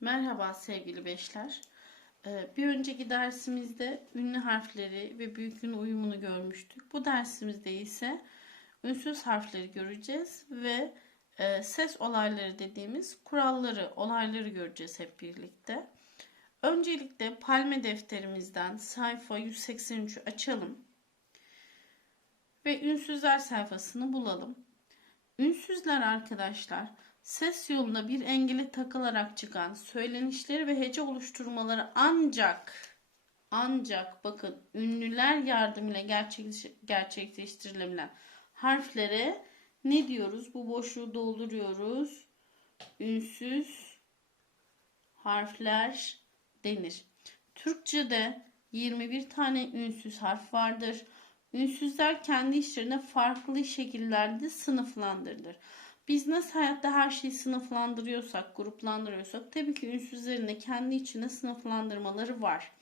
Merhaba sevgili beşler. Ee, Bir önceki dersimizde ünlü harfleri ve büyük ün uyumunu görmüştük. Bu dersimizde ise ünsüz harfleri göreceğiz ve e, ses olayları dediğimiz kuralları, olayları göreceğiz hep birlikte. Öncelikle palme defterimizden sayfa 183'ü açalım ve ünsüzler sayfasını bulalım. Ünsüzler arkadaşlar ses yolunda bir engele takılarak çıkan söylenişleri ve hece oluşturmaları ancak ancak bakın ünlüler yardımıyla gerçekleş- gerçekleştirilebilen harflere ne diyoruz? Bu boşluğu dolduruyoruz. Ünsüz harfler denir. Türkçe'de 21 tane ünsüz harf vardır. Ünsüzler kendi işlerine farklı şekillerde sınıflandırılır. Biz nasıl hayatta her şeyi sınıflandırıyorsak, gruplandırıyorsak tabii ki ünsüzlerin kendi içinde sınıflandırmaları var.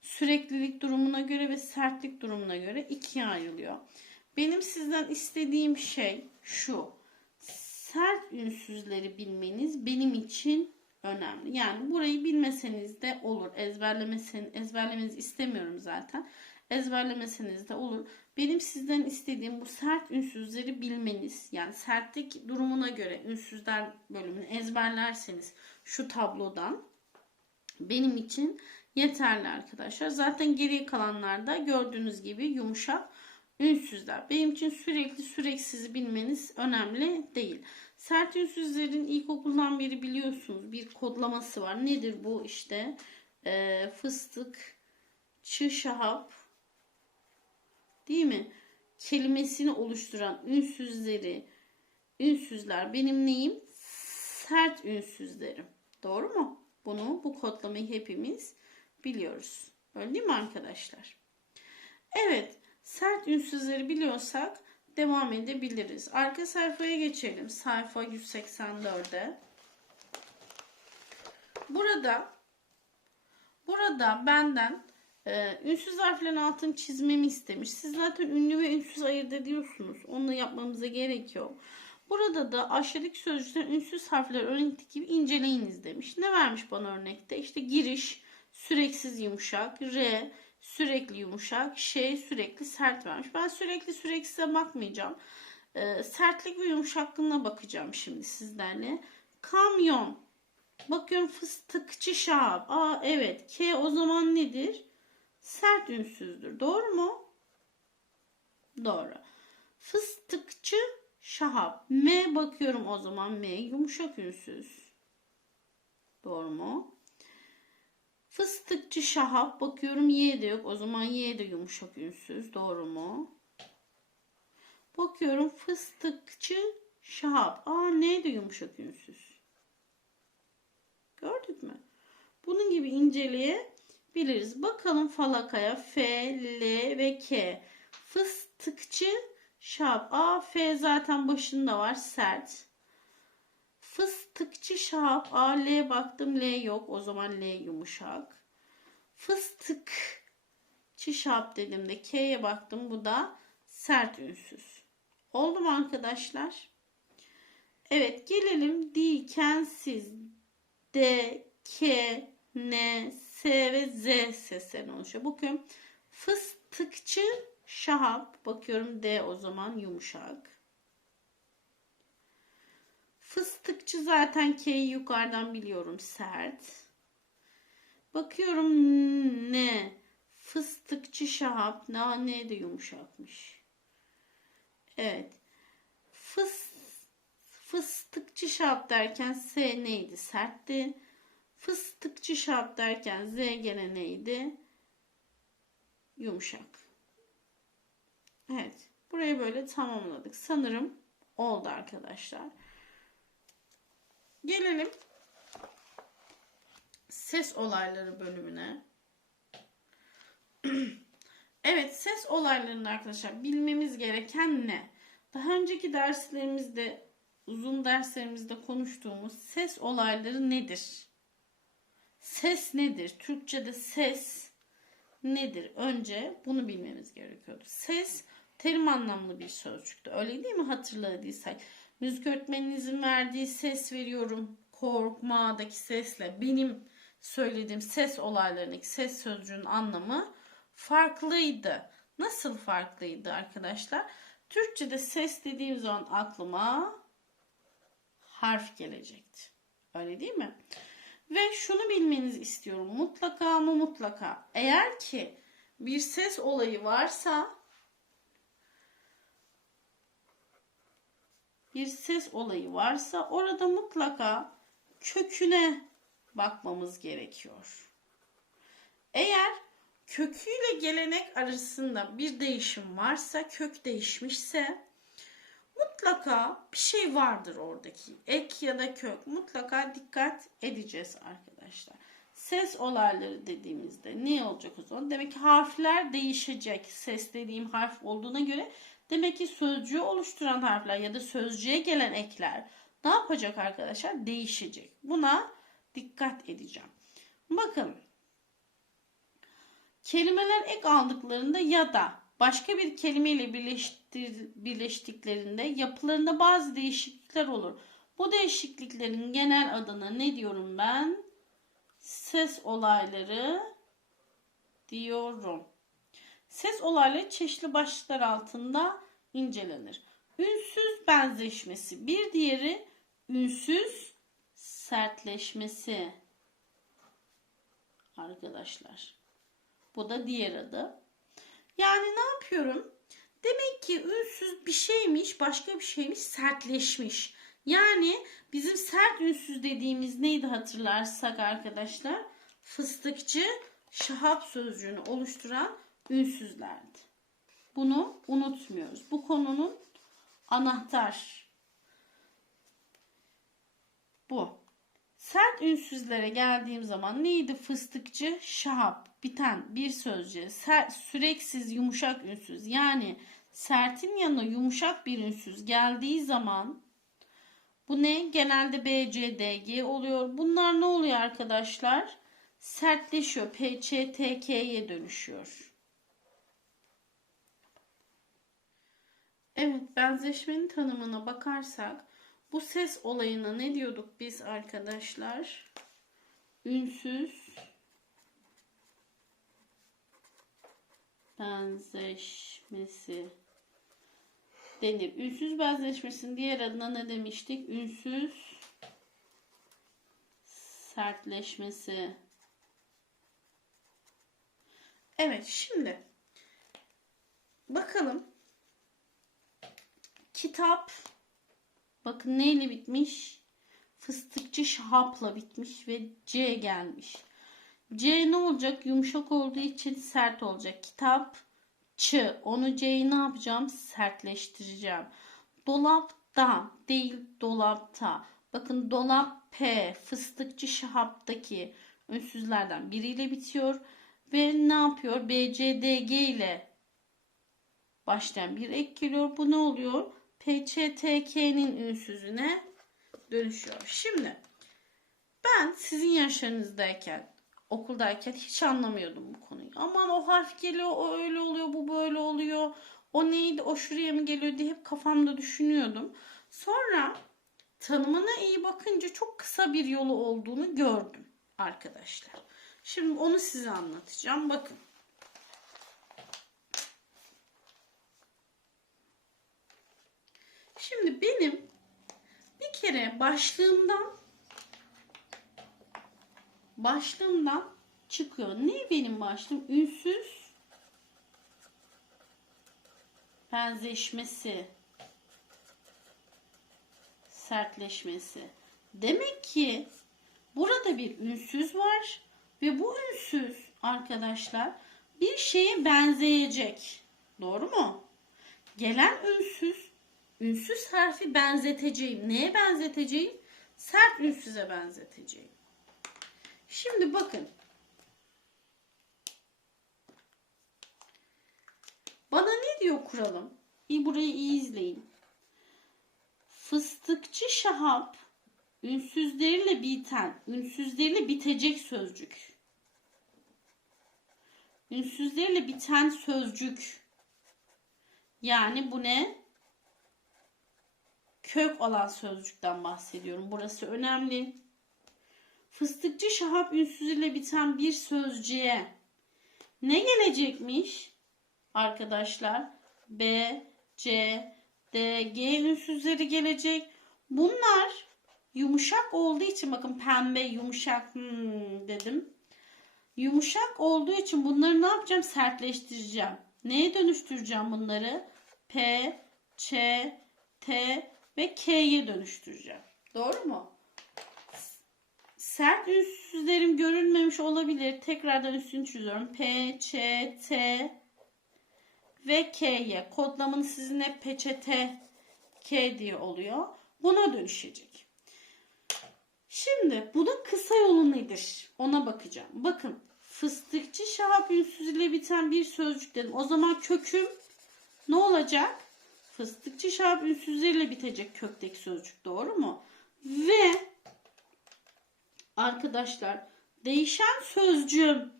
Süreklilik durumuna göre ve sertlik durumuna göre ikiye ayrılıyor. Benim sizden istediğim şey şu. Sert ünsüzleri bilmeniz benim için önemli. Yani burayı bilmeseniz de olur. Ezberlemesen, ezberlemenizi istemiyorum zaten. Ezberlemeseniz de olur. Benim sizden istediğim bu sert ünsüzleri bilmeniz. Yani sertlik durumuna göre ünsüzler bölümünü ezberlerseniz şu tablodan benim için yeterli arkadaşlar. Zaten geriye kalanlarda gördüğünüz gibi yumuşak ünsüzler. Benim için sürekli süreksiz bilmeniz önemli değil. Sert ünsüzlerin ilkokuldan beri biliyorsunuz bir kodlaması var. Nedir bu işte? Ee, fıstık, çı şahap, değil mi? Kelimesini oluşturan ünsüzleri, ünsüzler benim neyim? Sert ünsüzlerim. Doğru mu? Bunu, bu kodlamayı hepimiz biliyoruz. Öyle değil mi arkadaşlar? Evet, sert ünsüzleri biliyorsak devam edebiliriz. Arka sayfaya geçelim. Sayfa 184'e. Burada burada benden e, ünsüz harflerin altını çizmemi istemiş. Siz zaten ünlü ve ünsüz ayırt ediyorsunuz. Onu yapmamıza gerek yok. Burada da aşağıdaki sözcükten ünsüz harfler örnekteki gibi inceleyiniz demiş. Ne vermiş bana örnekte? İşte giriş, süreksiz yumuşak, re, sürekli yumuşak, şey sürekli sert vermiş. Ben sürekli süreksize bakmayacağım. Ee, sertlik ve yumuşaklığına bakacağım şimdi sizlerle. Kamyon. Bakıyorum fıstıkçı şahap. Aa evet. K o zaman nedir? Sert ünsüzdür. Doğru mu? Doğru. Fıstıkçı şahap. M bakıyorum o zaman. M yumuşak ünsüz. Doğru mu? Fıstıkçı şahap bakıyorum Y de yok. O zaman Y de yumuşak ünsüz. Doğru mu? Bakıyorum fıstıkçı şahap. Aa N de yumuşak ünsüz. Gördük mü? Bunun gibi inceleyebiliriz. Bakalım falakaya F, L ve K. Fıstıkçı şahap. A, F zaten başında var. Sert. Fıstıkçı şahap. A, L baktım. L yok. O zaman L yumuşak. Fıstıkçı şahap dediğimde K'ye baktım. Bu da sert ünsüz. Oldu mu arkadaşlar? Evet gelelim dikensiz D, K, N, S ve Z seslerine oluşuyor. Bakıyorum fıstıkçı şahap. Bakıyorum D o zaman yumuşak. Fıstıkçı zaten K'yi yukarıdan biliyorum sert. Bakıyorum ne? Fıstıkçı şahap. Ne, ne de yumuşakmış. Evet. Fıs, fıstıkçı şahap derken S neydi? Sertti. Fıstıkçı şahap derken Z gene neydi? Yumuşak. Evet. Burayı böyle tamamladık. Sanırım oldu arkadaşlar. Gelelim ses olayları bölümüne. evet ses olaylarında arkadaşlar bilmemiz gereken ne? Daha önceki derslerimizde uzun derslerimizde konuştuğumuz ses olayları nedir? Ses nedir? Türkçe'de ses nedir? Önce bunu bilmemiz gerekiyordu. Ses terim anlamlı bir sözcüktü. Öyle değil mi hatırladıysak? Müzik öğretmeninizin verdiği ses veriyorum korkmadaki sesle benim söylediğim ses olaylarındaki ses sözcüğün anlamı farklıydı. Nasıl farklıydı arkadaşlar? Türkçe'de ses dediğim zaman aklıma harf gelecekti. Öyle değil mi? Ve şunu bilmenizi istiyorum. Mutlaka ama mutlaka. Eğer ki bir ses olayı varsa bir ses olayı varsa orada mutlaka köküne bakmamız gerekiyor. Eğer köküyle gelenek arasında bir değişim varsa, kök değişmişse mutlaka bir şey vardır oradaki. Ek ya da kök mutlaka dikkat edeceğiz arkadaşlar. Ses olayları dediğimizde ne olacak o zaman? Demek ki harfler değişecek. Ses dediğim harf olduğuna göre demek ki sözcüğü oluşturan harfler ya da sözcüğe gelen ekler ne yapacak arkadaşlar? Değişecek. Buna dikkat edeceğim. Bakın kelimeler ek aldıklarında ya da başka bir kelimeyle birleştir, birleştiklerinde yapılarında bazı değişiklikler olur. Bu değişikliklerin genel adına ne diyorum ben? Ses olayları diyorum. Ses olayları çeşitli başlıklar altında incelenir. Ünsüz benzeşmesi. Bir diğeri ünsüz sertleşmesi. Arkadaşlar. Bu da diğer adı. Yani ne yapıyorum? Demek ki ünsüz bir şeymiş, başka bir şeymiş, sertleşmiş. Yani bizim sert ünsüz dediğimiz neydi hatırlarsak arkadaşlar? Fıstıkçı, şahap sözcüğünü oluşturan ünsüzlerdi. Bunu unutmuyoruz. Bu konunun anahtar bu. Sert ünsüzlere geldiğim zaman neydi? Fıstıkçı, şahap, biten bir sözcüğe sert, süreksiz yumuşak ünsüz yani sertin yanına yumuşak bir ünsüz geldiği zaman bu ne? Genelde B, C, D, G oluyor. Bunlar ne oluyor arkadaşlar? Sertleşiyor. P, Ç, T, K'ye dönüşüyor. Evet, benzeşmenin tanımına bakarsak bu ses olayına ne diyorduk biz arkadaşlar? Ünsüz benzeşmesi denir. Ünsüz benzeşmesinin diğer adına ne demiştik? Ünsüz sertleşmesi. Evet şimdi bakalım kitap bakın neyle bitmiş? Fıstıkçı şahapla bitmiş ve C gelmiş. C ne olacak? Yumuşak olduğu için sert olacak. Kitap Ç. Onu C'yi ne yapacağım? Sertleştireceğim. Dolapta değil dolapta. Bakın dolap P. Fıstıkçı şahaptaki ünsüzlerden biriyle bitiyor. Ve ne yapıyor? B, C, D, G ile başlayan bir ek geliyor. Bu ne oluyor? P, Ç, T, K'nin ünsüzüne dönüşüyor. Şimdi ben sizin yaşlarınızdayken okuldayken hiç anlamıyordum bu konuyu. Aman o harf geliyor, o öyle oluyor, bu böyle oluyor. O neydi, o şuraya mı geliyor diye hep kafamda düşünüyordum. Sonra tanımına iyi bakınca çok kısa bir yolu olduğunu gördüm arkadaşlar. Şimdi onu size anlatacağım. Bakın. Şimdi benim bir kere başlığımdan başlığımdan çıkıyor. Ne benim başlığım? Ünsüz benzeşmesi sertleşmesi. Demek ki burada bir ünsüz var ve bu ünsüz arkadaşlar bir şeye benzeyecek. Doğru mu? Gelen ünsüz ünsüz harfi benzeteceğim. Neye benzeteceğim? Sert ünsüze benzeteceğim. Şimdi bakın. Bana ne diyor kuralım? Bir burayı iyi izleyin. Fıstıkçı şahap ünsüzleriyle biten, ünsüzleriyle bitecek sözcük. Ünsüzleriyle biten sözcük. Yani bu ne? Kök olan sözcükten bahsediyorum. Burası önemli. Fıstıkçı Şahap ünsüz ile biten bir sözcüğe ne gelecekmiş? Arkadaşlar B, C, D, G ünsüzleri gelecek. Bunlar yumuşak olduğu için bakın pembe yumuşak hmm, dedim. Yumuşak olduğu için bunları ne yapacağım? Sertleştireceğim. Neye dönüştüreceğim bunları? P, Ç, T ve K'ye dönüştüreceğim. Doğru mu? Sert ünsüzlerim görülmemiş olabilir. Tekrardan üstünü çiziyorum. P, Ç, T ve K'ye. Kodlamanı sizin hep peçete K diye oluyor. Buna dönüşecek. Şimdi bunun kısa yolu nedir? Ona bakacağım. Bakın fıstıkçı şahap ünsüz ile biten bir sözcük dedim. O zaman köküm ne olacak? Fıstıkçı şahap ünsüzleriyle bitecek kökteki sözcük. Doğru mu? Ve arkadaşlar değişen sözcüğüm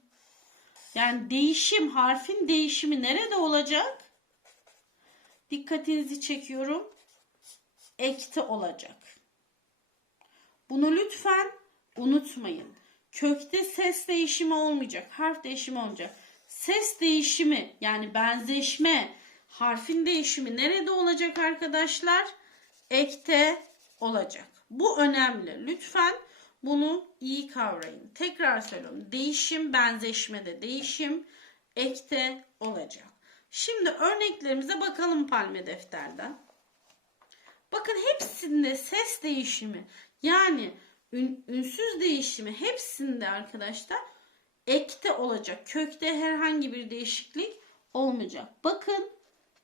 yani değişim harfin değişimi nerede olacak? Dikkatinizi çekiyorum. Ekte olacak. Bunu lütfen unutmayın. Kökte ses değişimi olmayacak. Harf değişimi olacak. Ses değişimi yani benzeşme, harfin değişimi nerede olacak arkadaşlar? Ekte olacak. Bu önemli. Lütfen bunu iyi kavrayın. Tekrar söylüyorum. Değişim benzeşmede değişim ekte olacak. Şimdi örneklerimize bakalım palme defterden. Bakın hepsinde ses değişimi yani ün, ünsüz değişimi hepsinde arkadaşlar ekte olacak. Kökte herhangi bir değişiklik olmayacak. Bakın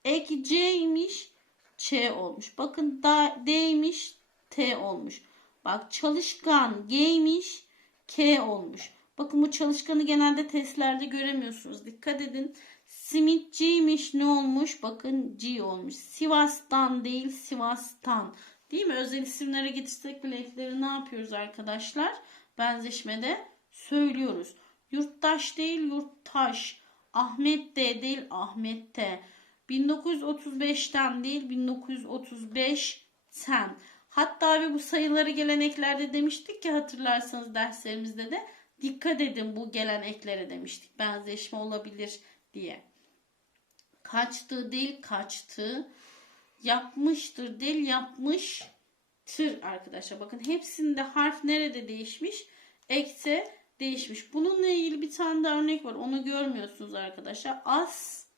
ek C'ymiş Ç olmuş. Bakın da, D'ymiş T olmuş. Bak çalışkan G'ymiş K olmuş. Bakın bu çalışkanı genelde testlerde göremiyorsunuz. Dikkat edin. Simitçiymiş ne olmuş? Bakın G olmuş. Sivas'tan değil Sivas'tan. Değil mi? Özel isimlere getirsek bile ekleri ne yapıyoruz arkadaşlar? Benzeşmede söylüyoruz. Yurttaş değil yurttaş. Ahmet de değil Ahmet de. 1935'ten değil 1935'ten. Hatta bir bu sayıları gelen eklerde demiştik ki hatırlarsanız derslerimizde de dikkat edin bu gelen eklere demiştik. Benzeşme olabilir diye. Kaçtı değil kaçtı. Yapmıştır değil yapmıştır arkadaşlar. Bakın hepsinde harf nerede değişmiş? Ekte değişmiş. Bununla ilgili bir tane daha örnek var. Onu görmüyorsunuz arkadaşlar. As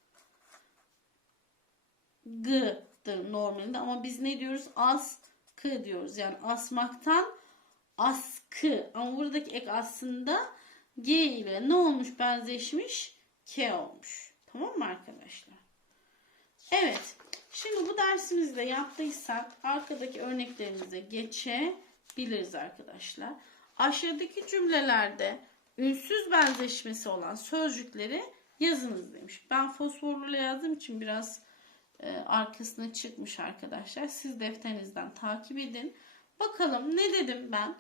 gıdır normalde ama biz ne diyoruz? Askı diyoruz. Yani asmaktan askı. Ama buradaki ek aslında G ile ne olmuş benzeşmiş? K olmuş. Tamam mı arkadaşlar? Evet. Şimdi bu dersimizde yaptıysak arkadaki örneklerimize geçebiliriz arkadaşlar. Aşağıdaki cümlelerde ünsüz benzeşmesi olan sözcükleri yazınız demiş. Ben fosforluyla yazdığım için biraz arkasına çıkmış arkadaşlar. Siz defterinizden takip edin. Bakalım ne dedim ben?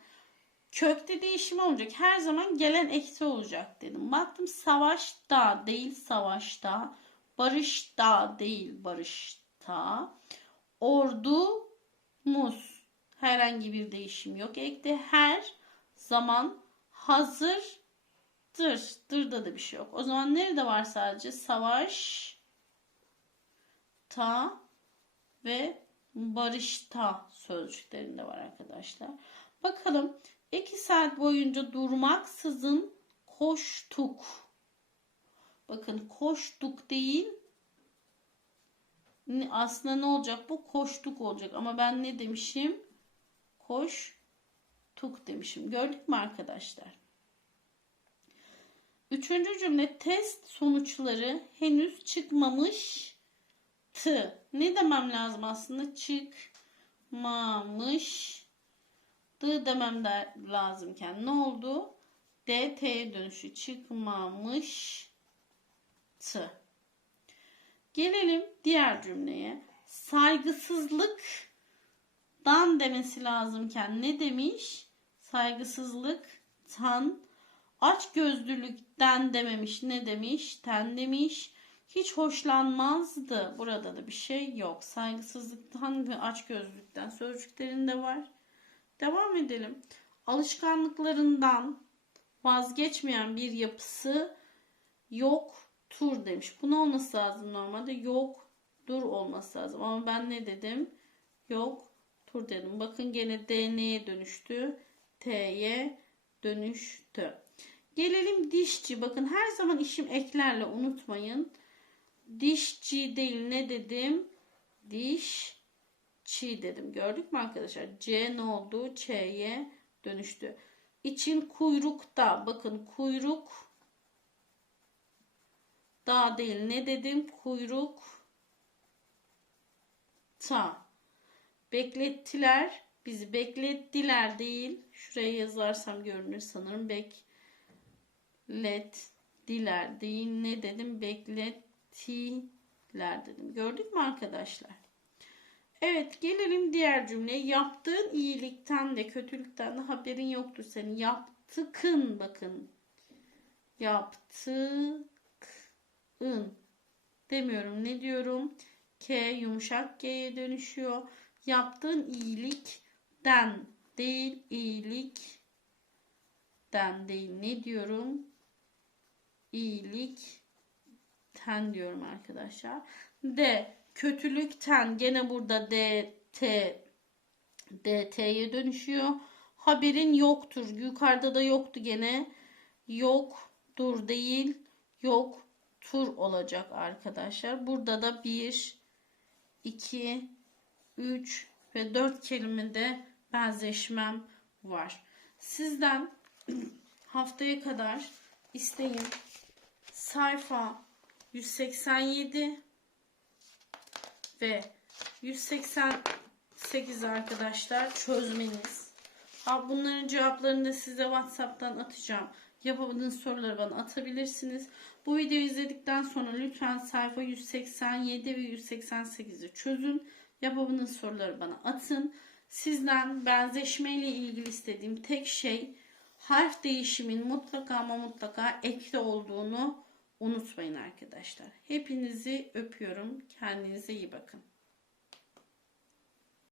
Kökte değişim olacak. Her zaman gelen eksi olacak dedim. Baktım savaşta değil savaşta. Barışta değil barışta. Ordumuz. Herhangi bir değişim yok. Ekte her zaman hazırdır. Dırda da bir şey yok. O zaman nerede var sadece? Savaş ta ve barışta sözcüklerinde var arkadaşlar. Bakalım 2 saat boyunca durmaksızın koştuk. Bakın koştuk değil. Aslında ne olacak bu? Koştuk olacak. Ama ben ne demişim? Koştuk demişim. Gördük mü arkadaşlar? Üçüncü cümle test sonuçları henüz çıkmamış T. Ne demem lazım aslında? Çıkmamış. D demem de lazımken ne oldu? D T'ye dönüşü çıkmamış. T. Gelelim diğer cümleye. Saygısızlık dan demesi lazımken ne demiş? Saygısızlık tan aç gözlülükten dememiş ne demiş? Ten demiş hiç hoşlanmazdı. Burada da bir şey yok. Saygısızlıktan ve açgözlükten sözcüklerinde var. Devam edelim. alışkanlıklarından vazgeçmeyen bir yapısı yoktur demiş. Bu ne olması lazım normalde? Yoktur olması lazım. Ama ben ne dedim? Yoktur dedim. Bakın gene D neye dönüştü? T'ye dönüştü. Gelelim dişçi. Bakın her zaman işim eklerle unutmayın. Dişçi değil ne dedim? Dişçi dedim. Gördük mü arkadaşlar? C ne oldu? Ç'ye dönüştü. İçin kuyrukta. Bakın kuyruk da değil. Ne dedim? Kuyruk ta. Beklettiler. Bizi beklettiler değil. Şuraya yazarsam görünür sanırım. Beklettiler değil. Ne dedim? Beklettiler dedim. Gördük mü arkadaşlar? Evet gelelim diğer cümleye. Yaptığın iyilikten de kötülükten de haberin yoktur senin. Yaptıkın bakın. Yaptıkın demiyorum. Ne diyorum? K yumuşak G'ye dönüşüyor. Yaptığın iyilikten değil iyilikten değil. Ne diyorum? İyilikten diyorum arkadaşlar. D kötülükten gene burada D T D T'ye dönüşüyor. Haberin yoktur. Yukarıda da yoktu gene. Yoktur değil. Yok tur olacak arkadaşlar. Burada da 1 2 3 ve 4 kelimede benzeşmem var. Sizden haftaya kadar isteğim sayfa 187 ve 188 arkadaşlar çözmeniz. Bunların cevaplarını da size WhatsApp'tan atacağım. Yapamadığınız soruları bana atabilirsiniz. Bu videoyu izledikten sonra lütfen sayfa 187 ve 188'i çözün. Yapamadığınız soruları bana atın. Sizden benzeşme ile ilgili istediğim tek şey harf değişimin mutlaka ama mutlaka ekli olduğunu unutmayın arkadaşlar. Hepinizi öpüyorum. Kendinize iyi bakın.